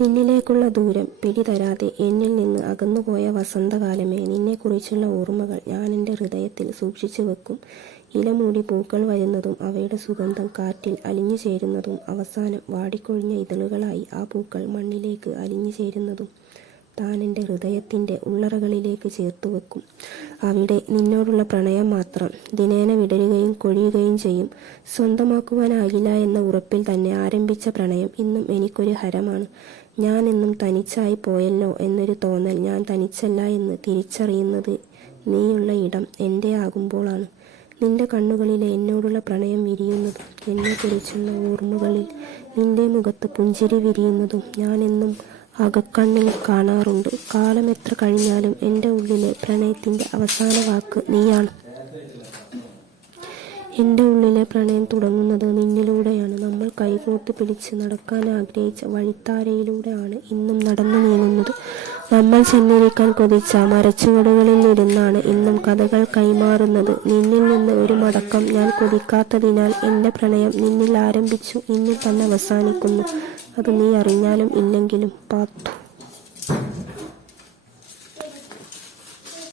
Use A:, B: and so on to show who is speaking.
A: നിന്നിലേക്കുള്ള ദൂരം പിടിതരാതെ എന്നിൽ നിന്ന് അകന്നുപോയ വസന്തകാലമേ. നിന്നെക്കുറിച്ചുള്ള ഓർമ്മകൾ ഞാൻ എന്റെ ഹൃദയത്തിൽ സൂക്ഷിച്ചു വെക്കും. ഇലമൂടി പൂക്കൾ വരുന്നതും അവയുടെ സുഗന്ധം കാറ്റിൽ അലിഞ്ഞു ചേരുന്നതും അവസാനം വാടിക്കൊഴിഞ്ഞ ഇതളുകളായി ആ പൂക്കൾ മണ്ണിലേക്ക് അലിഞ്ഞു ചേരുന്നതും താൻ എന്റെ ഹൃദയത്തിന്റെ ഉള്ളറകളിലേക്ക് ചേർത്തു വെക്കും. അവിടെ നിന്നോടുള്ള പ്രണയം മാത്രം ദിനേന വിടരുകയും കൊഴിയുകയും ചെയ്യും. സ്വന്തമാക്കുവാനാകില്ല എന്ന ഉറപ്പിൽ തന്നെ ആരംഭിച്ച പ്രണയം ഇന്നും എനിക്കൊരു ഹരമാണ്. ഞാൻ എന്നും തനിച്ചായി പോയല്ലോ എന്നൊരു തോന്നൽ ഞാൻ തനിച്ചല്ല എന്ന് തിരിച്ചറിയുന്നത് നീയുള്ള ഇടം എന്റെ ആകുമ്പോളാണ്. നിന്റെ കണ്ണുകളിലെ എന്നോടുള്ള പ്രണയം വിരിയുന്നതും എന്നെക്കുറിച്ചുള്ള ഓർമ്മകളിൽ നിന്റെ മുഖത്ത് പുഞ്ചിരി വിരിയുന്നതും ഞാൻ എന്നും അകക്കണ്ണിൽ കാണാറുണ്ട്. കാലം എത്ര കഴിഞ്ഞാലും എന്റെ ഉള്ളിലെ പ്രണയത്തിന്റെ അവസാന വാക്ക് നീയാണ്. എന്റെ ഉള്ളിലെ പ്രണയം തുടങ്ങുന്നത് നിന്നിലൂടെയാണ്. നമ്മൾ കൈകോർത്ത് പിടിച്ച് നടക്കാൻ ആഗ്രഹിച്ച വഴിത്താരയിലൂടെയാണ് ഇന്നും നടന്നു നീങ്ങുന്നത്. നമ്മൾ ചെന്നിരിക്കാൻ കൊതിച്ച മരച്ചുവടുകളിൽ ഇരുന്നാണ് ഇന്നും കഥകൾ കൈമാറുന്നത്. നിന്നിൽ നിന്ന് ഒരു മടക്കം ഞാൻ കൊതിക്കാത്തതിനാൽ എന്റെ പ്രണയം നിന്നിൽ ആരംഭിച്ചു ഇന്നിൽ തന്നെ അവസാനിക്കുന്നു. അത് നീ അറിഞ്ഞാലും ഇല്ലെങ്കിലും പാത്തു